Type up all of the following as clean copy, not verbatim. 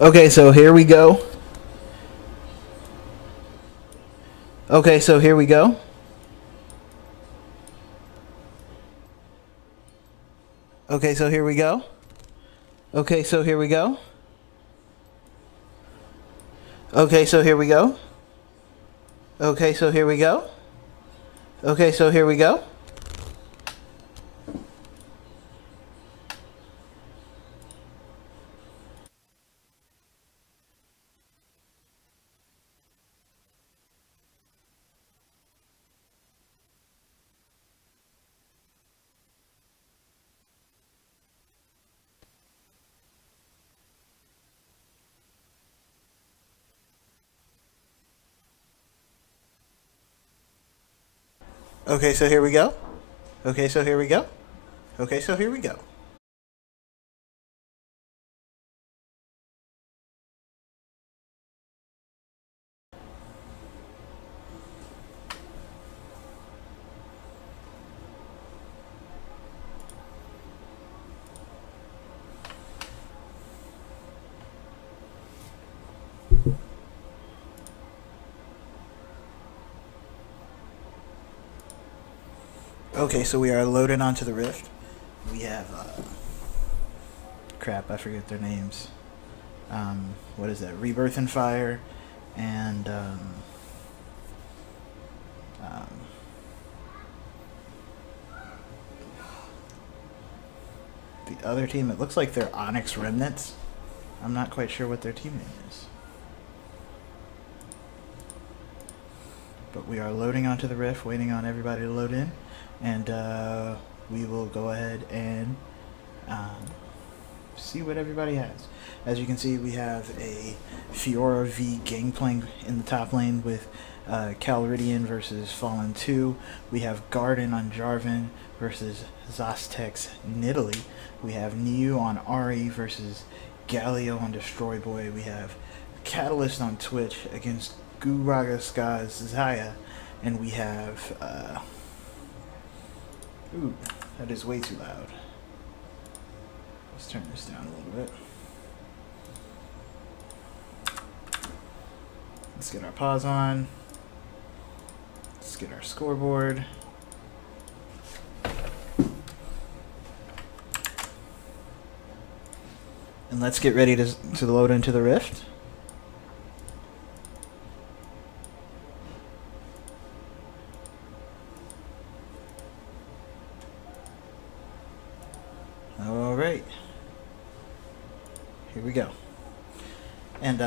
Okay, so here we go. Okay, so here we go. Okay, so here we go. Okay, so here we go. Okay, so here we go. Okay, so here we go. Okay, so here we go. Okay, so here we go. Okay, so here we go. Okay, so here we go. Okay, so we are loaded onto the Rift. We have, crap, I forget their names. What is that? Rebirth and Fire, and, the other team, it looks like they're Onyx Remnants. I'm not quite sure what their team name is. But we are loading onto the Rift, waiting on everybody to load in. And we will go ahead and see what everybody has. As you can see, we have a Fiora V Gangplank in the top lane with Calridian versus Fallen 2. We have Garden on Jarvan versus Zostex Nidalee. We have Niu on Ahri versus Galio on Destroy Boy. We have Catalyst on Twitch against Guragaska's Zaya. And we have... ooh, that is way too loud. Let's turn this down a little bit. Let's get our pause on. Let's get our scoreboard. And let's get ready to load into the Rift. All right. Here we go. And,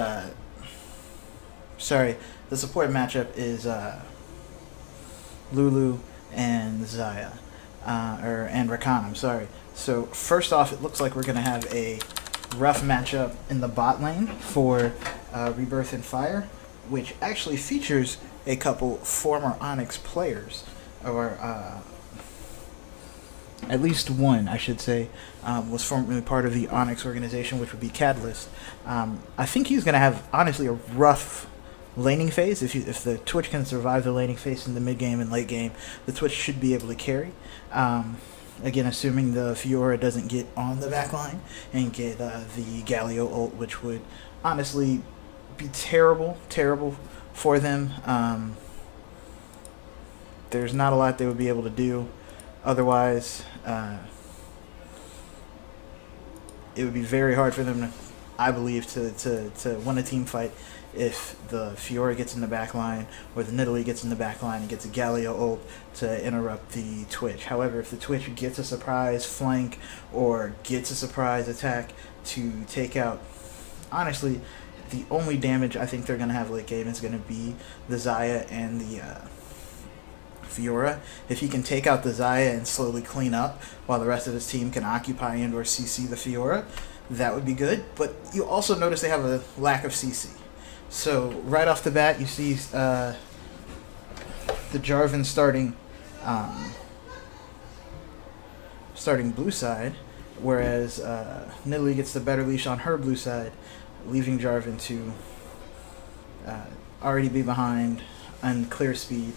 sorry, the support matchup is Lulu and Zaya, and Rakan, I'm sorry. So first off, it looks like we're going to have a rough matchup in the bot lane for Rebirth and Fire, which actually features a couple former Onyx players, or at least one, I should say, was formerly part of the Onyx organization, which would be Catalyst. I think he's going to have, honestly, a rough laning phase. If the Twitch can survive the laning phase in the mid game and late game, the Twitch should be able to carry. Again, assuming the Fiora doesn't get on the back line and get the Galio ult, which would honestly be terrible for them. There's not a lot they would be able to do. Otherwise, it would be very hard for them, I believe, to win a team fight if the Fiora gets in the back line or the Nidalee gets in the back line and gets a Galio ult to interrupt the Twitch. However, if the Twitch gets a surprise flank or gets a surprise attack to take out, honestly, the only damage I think they're going to have late game is going to be the Zaya and the Fiora. If he can take out the Zaya and slowly clean up while the rest of his team can occupy and or CC the Fiora, that would be good. But you also notice they have a lack of CC. So right off the bat, you see the Jarvan starting blue side, whereas Nidalee gets the better leash on her blue side, leaving Jarvan to already be behind on clear speed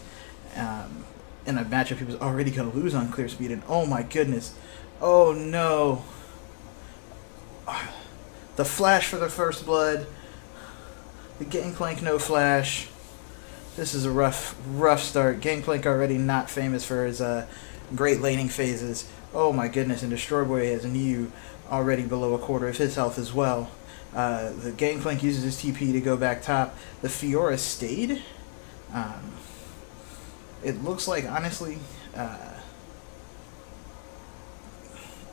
in a matchup he was already going to lose on clear speed. And oh my goodness, oh no, The flash for the first blood. The Gangplank no flash. This is a rough start. Gangplank already not famous for his great laning phases. Oh my goodness, and Destroy Boy has Niu already below a quarter of his health as well. The Gangplank uses his TP to go back top. The Fiora stayed. It looks like, honestly,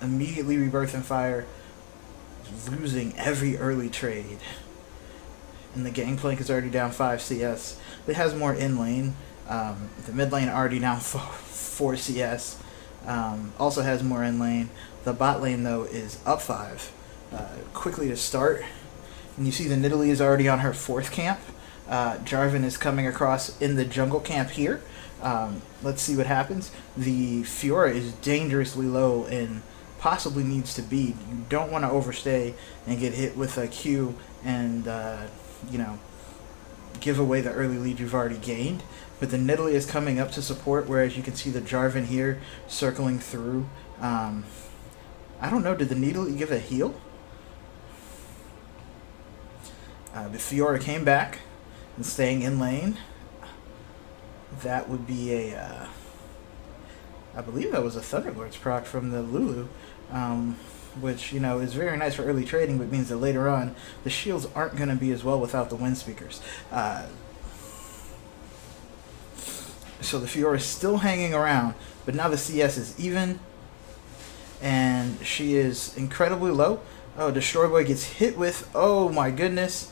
immediately Rebirth and Fire losing every early trade. And the Gangplank is already down 5 CS. It has more in lane. The mid lane already down 4 CS. Also has more in lane. The bot lane, though, is up 5. Quickly to start. And you see the Nidalee is already on her 4th camp. Jarvan is coming across in the jungle camp here. Let's see what happens. The Fiora is dangerously low and possibly needs to be. You don't want to overstay and get hit with a Q and, you know, give away the early lead you've already gained. But the Nidalee is coming up to support, whereas you can see the Jarvan here circling through. I don't know, did the Nidalee give a heal? The Fiora came back and staying in lane. That would be a, I believe that was a Thunderlord's proc from the Lulu, which, you know, is very nice for early trading, but means that later on the shields aren't going to be as well without the wind speakers. So the Fiora is still hanging around, but now the CS is even, and she is incredibly low. Oh, Destroy Boy gets hit with, oh my goodness.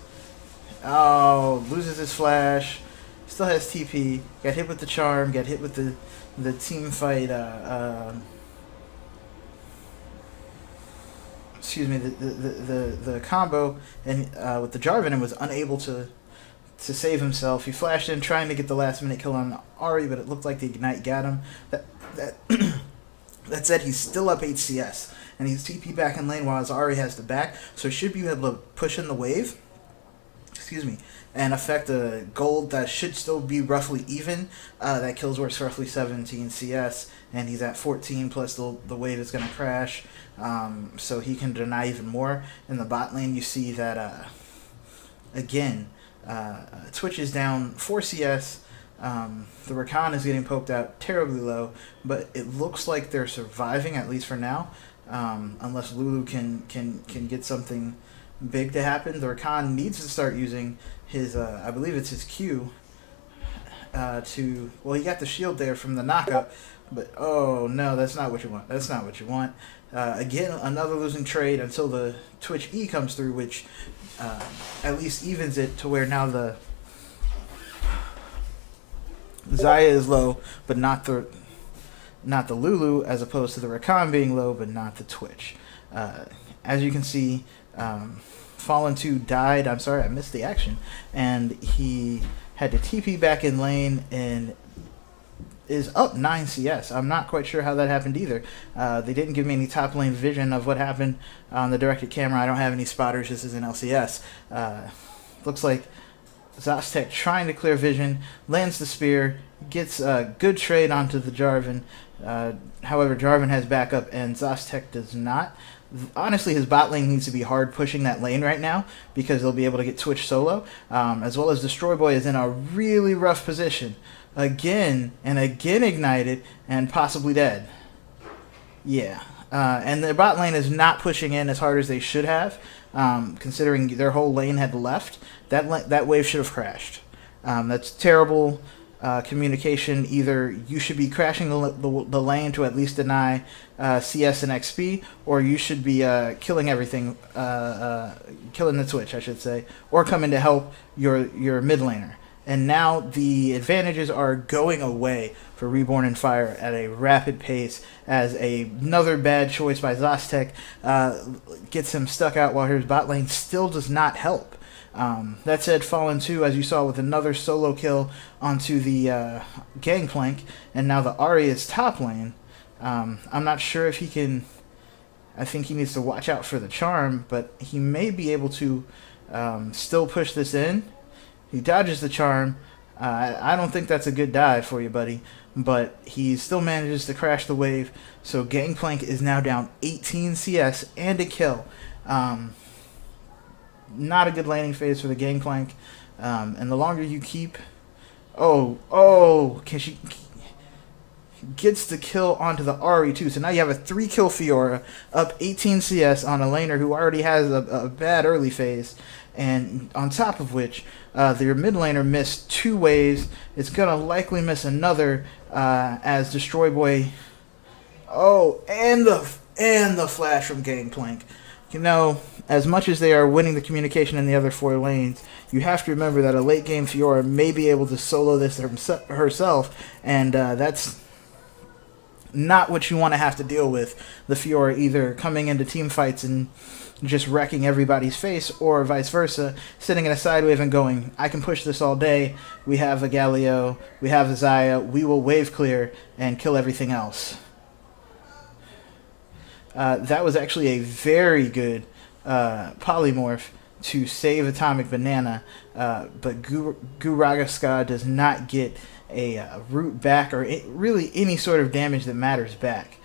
Oh, loses his flash. Still has TP. Got hit with the charm. Got hit with the team fight. Excuse me. The combo and with the Jarvan, and was unable to save himself. He flashed in trying to get the last minute kill on Ahri, but it looked like the ignite got him. That said, he's still up 8 CS, and he's TP back in lane while his Ahri has the back, so he should be able to push in the wave. Excuse me, and affect a gold that should still be roughly even. That kills worth roughly 17 CS, and he's at 14, plus the wave is going to crash, so he can deny even more. In the bot lane, you see that, again, Twitch is down 4 CS. The Rakan is getting poked out terribly low, but it looks like they're surviving, at least for now, unless Lulu can get something big to happen. The Rakan needs to start using his, I believe it's his Q, to, well, he got the shield there from the knockup, but oh no, that's not what you want. That's not what you want. Again, another losing trade until the Twitch E comes through, which at least evens it to where now the Xayah is low, but not the Lulu, as opposed to the Rakan being low, but not the Twitch. As you can see, Fallen 2 died. I'm sorry, I missed the action. And he had to TP back in lane and is up 9 CS. I'm not quite sure how that happened either. They didn't give me any top lane vision of what happened on the directed camera. I don't have any spotters. This is an LCS. Looks like Zostek trying to clear vision, lands the spear, gets a good trade onto the Jarvan. However, Jarvan has backup and Zostek does not. Honestly, his bot lane needs to be hard pushing that lane right now because they'll be able to get Twitch solo, as well as Destroy Boy is in a really rough position. Again and again ignited and possibly dead. Yeah, and their bot lane is not pushing in as hard as they should have, considering their whole lane had left. That wave should have crashed. That's terrible communication. Either you should be crashing the lane to at least deny CS and XP, or you should be killing everything, killing the Twitch, I should say, or coming to help your mid laner. And now the advantages are going away for Reborn and Fire at a rapid pace, as another bad choice by Zostek gets him stuck out while his bot lane still does not help. That said, Fallen 2, as you saw, with another solo kill onto the Gangplank, and now the Ahri is top lane. I'm not sure if he can. I think he needs to watch out for the charm, but he may be able to still push this in. He dodges the charm. I don't think that's a good dive for you, buddy, but he still manages to crash the wave. So Gangplank is now down 18 CS and a kill. not a good landing phase for the Gangplank. And the longer you keep... Oh, can she... Gets the kill onto the Ahri too. So now you have a 3-kill Fiora up 18 CS on a laner who already has a bad early phase. And on top of which, their mid laner missed 2 waves. It's going to likely miss another as Destroy Boy... Oh, and the flash from Gangplank. You know, as much as they are winning the communication in the other 4 lanes, you have to remember that a late game Fiora may be able to solo this herself, and that's not what you want to have to deal with. The Fiora either coming into team fights and just wrecking everybody's face, or vice versa, sitting in a side wave and going, I can push this all day. We have a Galio, we have a Xayah, we will wave clear and kill everything else. That was actually a very good polymorph to save Atomic Banana, but Guragaska does not get a root back or really any sort of damage that matters back.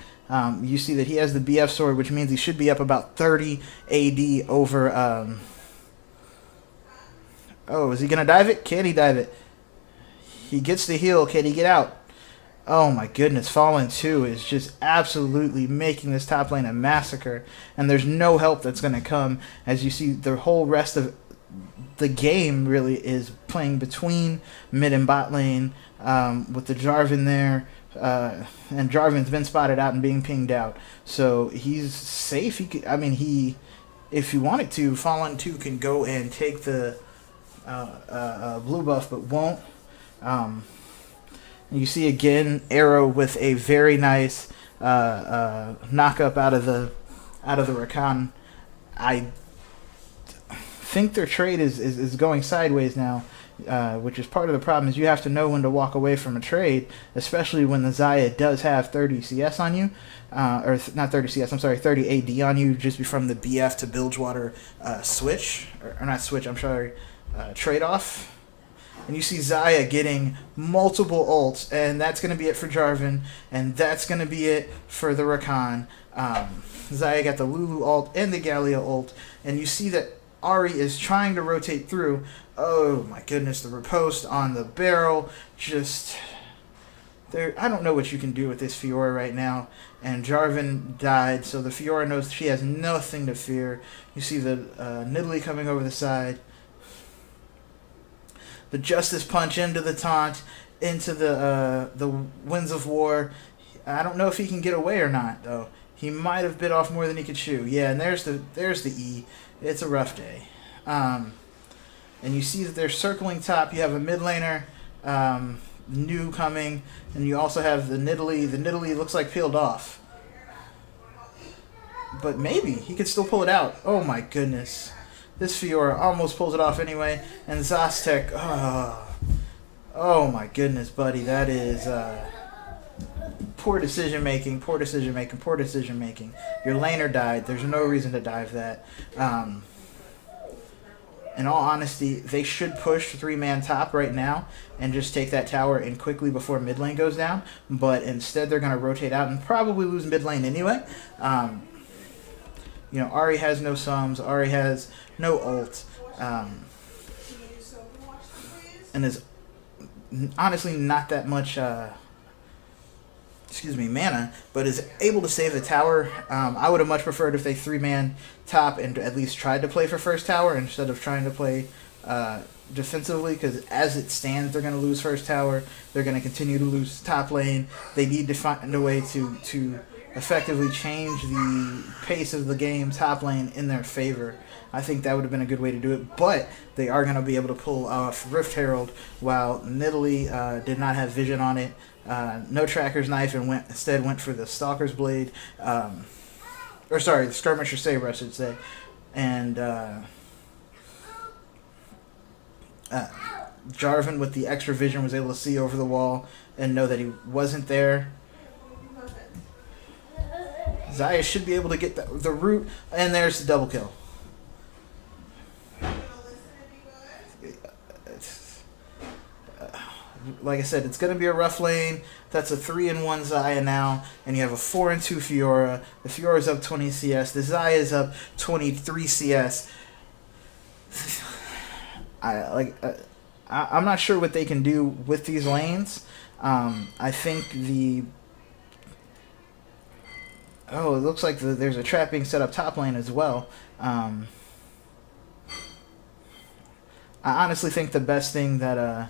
You see that he has the BF sword, which means he should be up about 30 AD over... Oh, is he going to dive it? Can he dive it? He gets the heal. Can he get out? Oh my goodness, Fallen 2 is just absolutely making this top lane a massacre, and there's no help that's going to come. As you see, the whole rest of the game really is playing between mid and bot lane, with the Jarvan there, and Jarvan's been spotted out and being pinged out, so he's safe. He could, I mean, if he wanted to, Fallen 2 can go and take the blue buff, but won't. You see again Arrow with a very nice knock up out of the Rakan. I think their trade is going sideways now, which is part of the problem. Is you have to know when to walk away from a trade, especially when the Xayah does have 30 CS on you, or not 30 CS. I'm sorry, 30 AD on you, just from the BF to Bilgewater switch, or not switch. I'm sorry, trade off. And you see Xayah getting multiple ults, and that's going to be it for Jarvan, and that's going to be it for the Rakan. Xayah got the Lulu ult and the Galio ult, and you see that Ahri is trying to rotate through. Oh my goodness, the riposte on the barrel, just... I don't know what you can do with this Fiora right now, and Jarvan died, so the Fiora knows she has nothing to fear. You see the Nidalee coming over the side. The Justice Punch into the taunt, into the Winds of War. I don't know if he can get away or not, though. He might have bit off more than he could chew. Yeah, and there's the E. It's a rough day. And you see that they're circling top. You have a mid laner, new coming, and you also have the Nidalee. The Nidalee looks like peeled off. But maybe he could still pull it out. Oh my goodness. This Fiora almost pulls it off anyway, and Zastek, oh my goodness, buddy, that is poor decision making, poor decision making, poor decision making. Your laner died. There's no reason to dive that. In all honesty, they should push 3-man top right now and just take that tower in quickly before mid lane goes down. But instead, they're going to rotate out and probably lose mid lane anyway. You know, Ahri has no sums. Ahri has no ult, and is honestly not that much, mana, but is able to save the tower. I would have much preferred if they 3-man top and at least tried to play for first tower instead of trying to play defensively, because as it stands, they're going to lose first tower. They're going to continue to lose top lane. They need to find a way to effectively change the pace of the game top lane in their favor. I think that would have been a good way to do it, but they are going to be able to pull off Rift Herald, while Nidalee did not have vision on it. No Tracker's Knife, and instead went for the Stalker's Blade, or sorry, the Skirmisher Saber, I should say. And Jarvan, with the extra vision, was able to see over the wall and know that he wasn't there. Xayah should be able to get the root, and there's the double kill. Like I said, it's going to be a rough lane. That's a 3-in-1 Xayah now, and you have a 4-in-2 Fiora. The Fiora's up 20 CS. The Xayah is up 23 CS. I'm not sure what they can do with these lanes. I think it looks like there's a trap being set up top lane as well. I honestly think the best thing that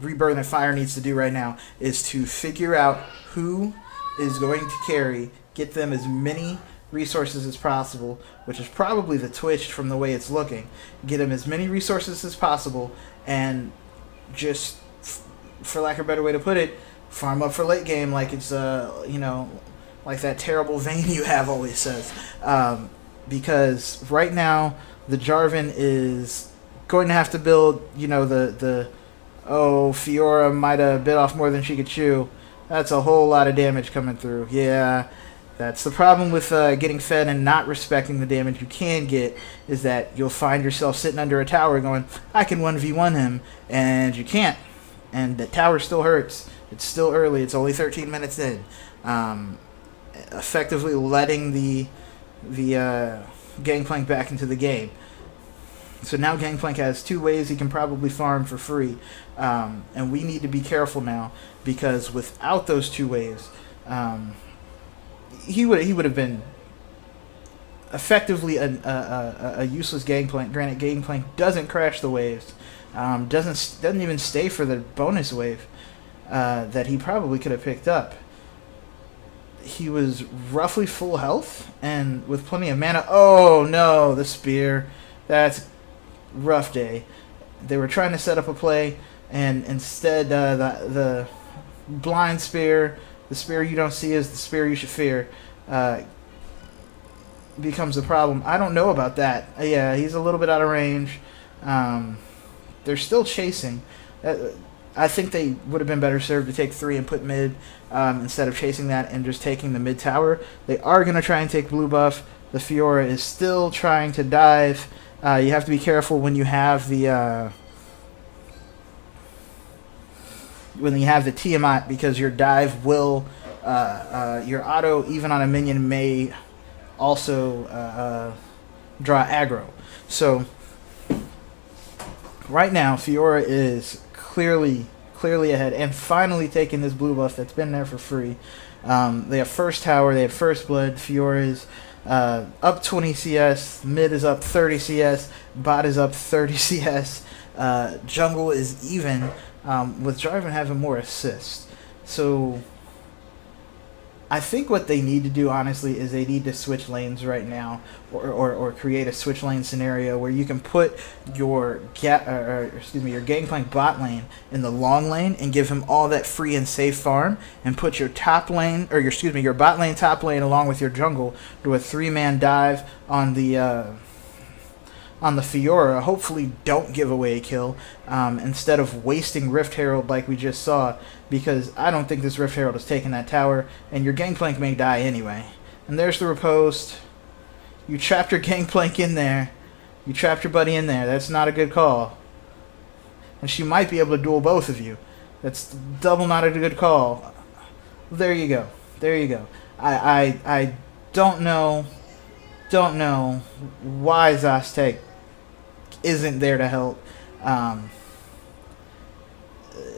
Rebirth and Fire needs to do right now is to figure out who is going to carry, get them as many resources as possible, which is probably the Twitch from the way it's looking. Get them as many resources as possible, and just, for lack of a better way to put it, farm up for late game like it's like that terrible Vayne you have always says. Because right now the Jarvan is going to have to build, Fiora might have bit off more than she could chew. That's a whole lot of damage coming through. Yeah, that's the problem with getting fed and not respecting the damage you can get, is that you'll find yourself sitting under a tower going, I can 1v1 him, and you can't. And the tower still hurts. It's still early. It's only 13 minutes in. Effectively letting the Gangplank back into the game. So now Gangplank has two ways he can probably farm for free. And we need to be careful now, because without those two ways, he would have been effectively a useless Gangplank. Granted, Gangplank doesn't crash the waves, doesn't even stay for the bonus wave that he probably could have picked up. He was roughly full health and with plenty of mana. Oh no, the spear. That's rough day. They were trying to set up a play, and instead the blind spear, the spear you don't see is the spear you should fear, becomes a problem. I don't know about that. Yeah, he's a little bit out of range. They're still chasing. I think they would have been better served to take 3 and put mid instead of chasing that and just taking the mid tower. They are going to try and take blue buff. The Fiora is still trying to dive. You have to be careful when you have the Tiamat, because your dive will your auto, even on a minion, may also draw aggro. So right now Fiora is clearly ahead and finally taking this blue buff that's been there for free. They have first tower, they have first blood. Fiora is up 20 CS, mid is up 30 CS, bot is up 30 CS, jungle is even, with Jarvan having more assists. So I think what they need to do, honestly, is they need to switch lanes right now, or create a switch lane scenario where you can put your Gangplank bot lane in the long lane and give him all that free and safe farm, and put your top lane, or your bot lane top lane along with your jungle, do a 3-man dive on the Fiora. Hopefully don't give away a kill, instead of wasting Rift Herald like we just saw, because I don't think this Rift Herald is taking that tower, and your Gangplank may die anyway. And there's the riposte. You trapped your Gangplank in there. You trapped your buddy in there. That's not a good call. And she might be able to duel both of you. That's double not a good call. There you go. There you go. I don't know why Zastek isn't there to help.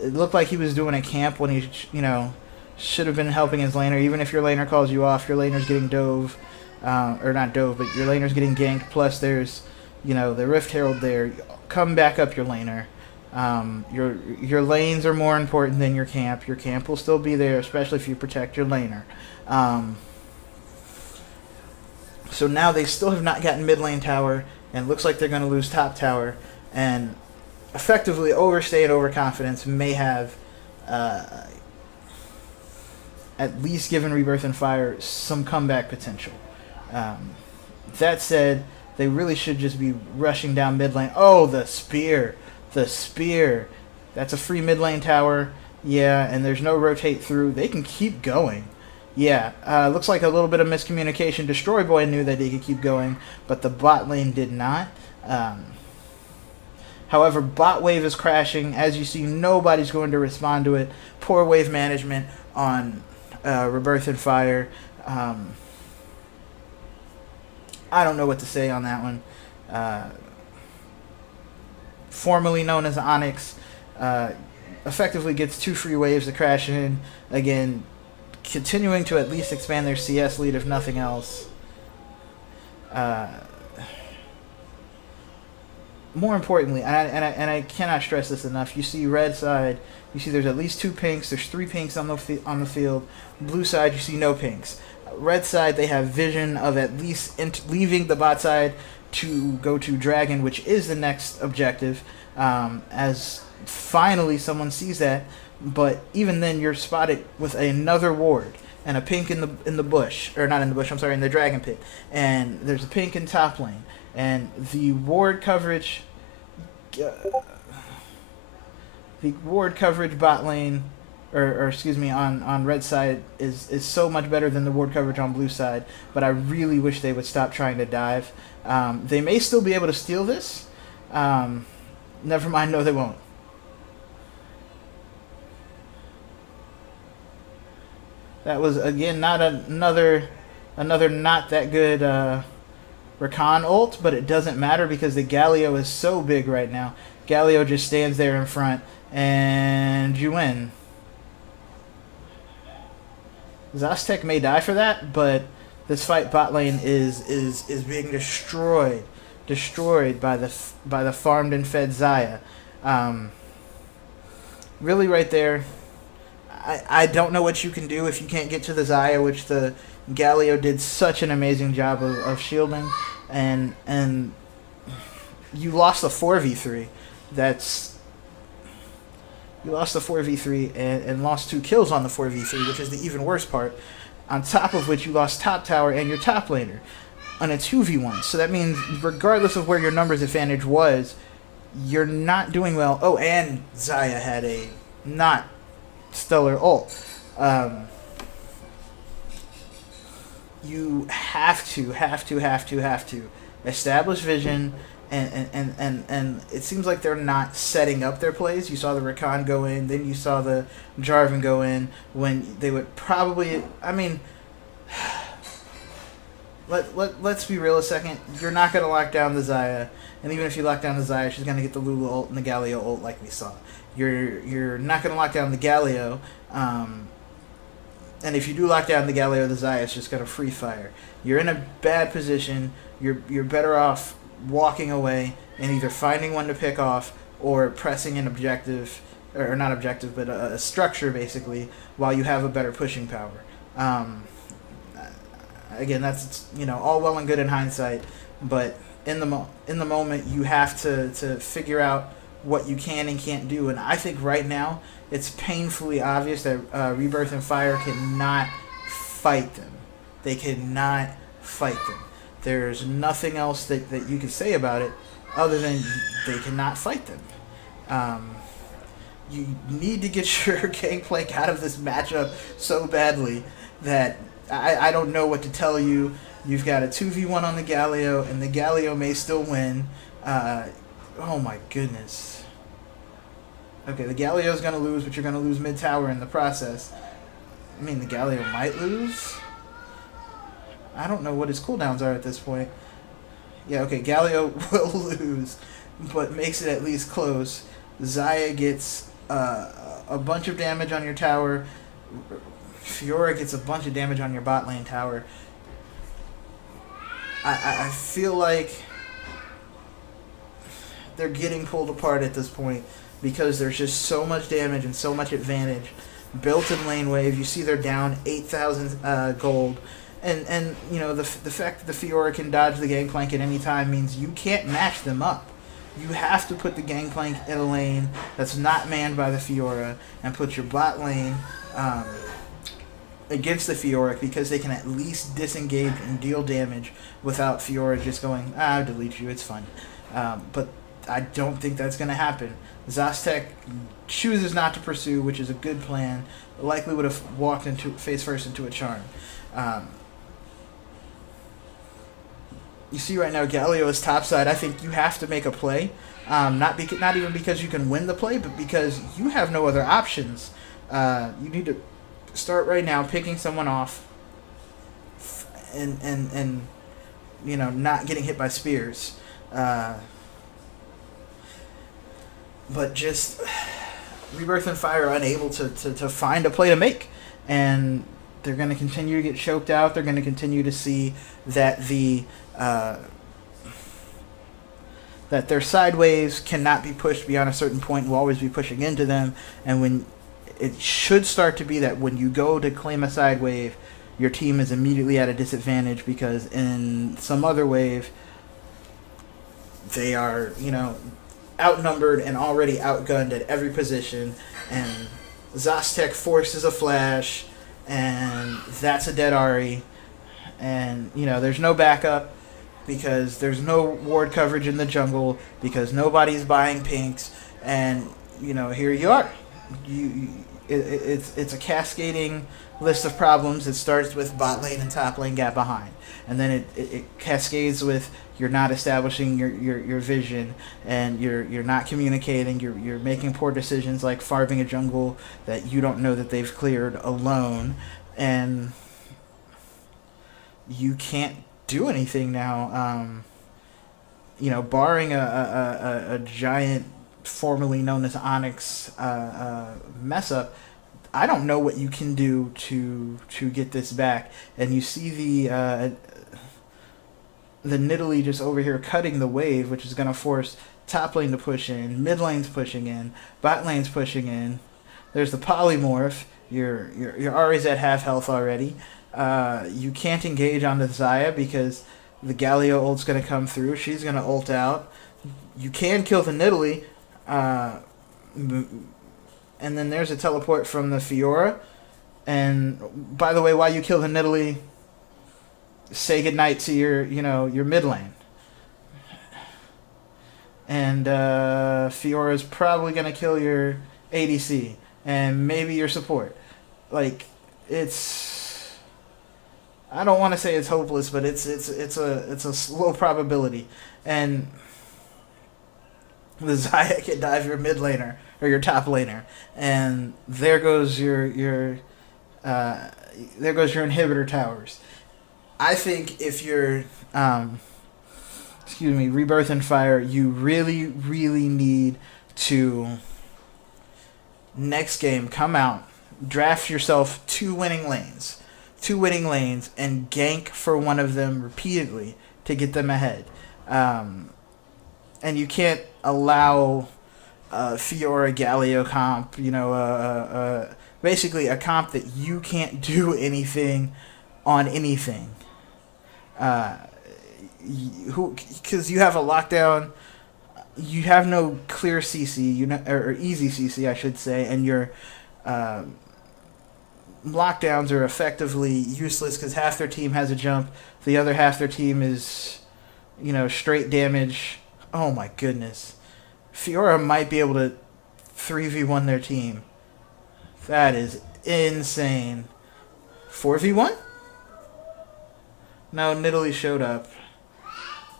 It looked like he was doing a camp when he, should have been helping his laner. Even if your laner calls you off, your laner's getting dove, or not dove, but your laner's getting ganked. Plus, there's, the Rift Herald there. Come back up your laner. Your lanes are more important than your camp. Your camp will still be there, especially if you protect your laner. So now they still have not gotten mid lane tower, and it looks like they're going to lose top tower, and effectively overstay and overconfidence may have at least given Rebirth and Fire some comeback potential. That said, they really should just be rushing down mid lane. Oh, the spear. The spear. That's a free mid lane tower. Yeah, and there's no rotate through. They can keep going. Yeah, looks like a little bit of miscommunication. Destroy Boy knew that he could keep going, but the bot lane did not. However, bot wave is crashing. As you see, nobody's going to respond to it. Poor wave management on Rebirth and Fire. I don't know what to say on that one. Formerly known as Onyx, effectively gets 2 free waves to crash in. Again, continuing to at least expand their CS lead, if nothing else. More importantly, and I cannot stress this enough, you see red side, you see there's at least 2 pinks, there's 3 pinks on the field. Blue side, you see no pinks. Red side, they have vision of at least leaving the bot side to go to Dragon, which is the next objective, as finally someone sees that. But even then, you're spotted with another ward and a pink in the bush, or not in the bush, I'm sorry, in the Dragon Pit, and there's a pink in top lane, and the ward coverage bot lane, or excuse me, on red side is so much better than the ward coverage on blue side. But I really wish they would stop trying to dive. They may still be able to steal this. Never mind, no, they won't. That was, again, not another not that good Rakan ult, but it doesn't matter because the Galio is so big right now. Galio just stands there in front, and you win. Zostek may die for that, but this fight bot lane is being destroyed by the farmed and fed Xayah. Really, right there. I don't know what you can do if you can't get to the Xayah, which the Galio did such an amazing job of shielding, and you lost a 4v3. You lost the 4v3 and lost 2 kills on the 4v3, which is the even worse part. On top of which, you lost top tower and your top laner on a 2v1. So that means regardless of where your numbers advantage was, you're not doing well. Oh, and Xayah had a not stellar ult. You have to establish vision, and it seems like they're not setting up their plays. You saw the Rakan go in, then you saw the Jarvan go in, when they would probably, I mean, let's be real a second. You're not going to lock down the Xayah, and even if you lock down the Xayah, she's going to get the Lulu ult and the Galio ult like we saw. You're not going to lock down the Galio, and if you do lock down the Galio, the Xayah is just going to free fire. You're in a bad position. You're better off walking away and either finding one to pick off or pressing an objective, or not objective, but a structure basically, while you have a better pushing power. Again, that's, you know, all well and good in hindsight, but in the moment you have to figure out what you can and can't do. And I think right now it's painfully obvious that Rebirth and Fire cannot fight them. They cannot fight them. There's nothing else that you can say about it other than they cannot fight them. You need to get your Gangplank out of this matchup so badly that I don't know what to tell you. You've got a 2v1 on the Galio, and the Galio may still win. Oh my goodness. Okay, the Galio's going to lose, but you're going to lose mid-tower in the process. I mean, the Galio might lose. I don't know what his cooldowns are at this point. Yeah, okay, Galio will lose, but makes it at least close. Xayah gets a bunch of damage on your tower. Fiora gets a bunch of damage on your bot lane tower. I feel like they're getting pulled apart at this point because there's just so much damage and so much advantage built in lane wave. You see they're down 8,000 gold. And you know, the fact that the Fiora can dodge the Gangplank at any time means you can't match them up. You have to put the Gangplank in a lane that's not manned by the Fiora and put your bot lane against the Fiora, because they can at least disengage and deal damage without Fiora just going, I'll delete you, it's fine. But I don't think that's going to happen. Zostek chooses not to pursue, which is a good plan. Likely would have walked into face first into a charm. You see right now Galio is topside. I think you have to make a play. Not even because you can win the play, but because you have no other options. You need to start right now picking someone off and not getting hit by spears. But just Rebirth and Fire are unable to find a play to make. And they're going to continue to get choked out. They're going to continue to see that that their side waves cannot be pushed beyond a certain point. Will always be pushing into them. And when it should start to be that when you go to claim a side wave, your team is immediately at a disadvantage because in some other wave, they are, outnumbered and already outgunned at every position. And Zostek forces a flash, and that's a dead Ari. And, there's no backup because there's no ward coverage in the jungle because nobody's buying pinks. And, here you are. It's a cascading list of problems. It starts with bot lane and top lane got behind. And then it cascades with you're not establishing your vision, and you're not communicating. You're making poor decisions like farming a jungle that you don't know that they've cleared alone, and you can't do anything now. Barring a giant formerly known as Onyx mess up, I don't know what you can do to get this back. And you see the Nidalee just over here cutting the wave, which is going to force top lane to push in, mid lane's pushing in, bot lane's pushing in. There's the polymorph. Your Ari's at half health already. You can't engage on the Xayah because the Galio ult's going to come through. She's going to ult out. You can kill the Nidalee. And then there's a teleport from the Fiora. And by the way, while you kill the Nidalee, say goodnight to your mid lane. And Fiora's probably going to kill your ADC and maybe your support. Like, it's, I don't want to say it's hopeless, but it's a low probability. And the Xayah can dive your mid laner or your top laner, and there goes your inhibitor towers. I think if you're Rebirth and Fire, you really, really need to next game come out, draft yourself two winning lanes, and gank for one of them repeatedly to get them ahead. And you can't allow Fiora Galio comp, basically a comp that you can't do anything on anything. Because you have a lockdown, you have no clear CC, or easy CC, I should say, and your lockdowns are effectively useless because half their team has a jump, the other half their team is, straight damage. Oh my goodness. Fiora might be able to 3v1 their team. That is insane. 4v1? No, Nidalee showed up.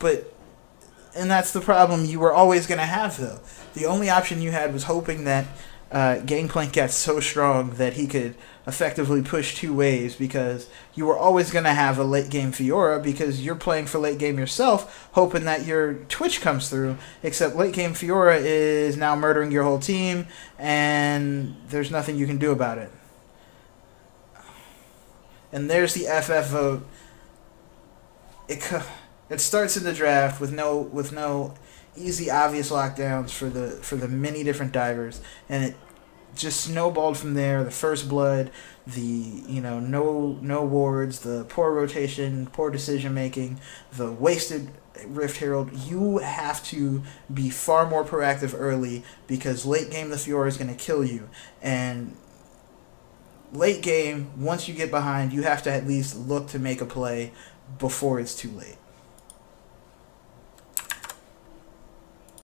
And that's the problem you were always going to have, though. The only option you had was hoping that Gangplank got so strong that he could effectively push two waves, because you were always going to have a late game Fiora because you're playing for late game yourself, hoping that your Twitch comes through, except late game Fiora is now murdering your whole team, and there's nothing you can do about it. And there's the FF vote. It starts in the draft with no easy obvious lockdowns for the many different divers, and it just snowballed from there. The first blood, the no wards, the poor rotation, poor decision making, the wasted Rift Herald. You have to be far more proactive early, because late game the Fiora is going to kill you, and late game, once you get behind, you have to at least look to make a play before it's too late.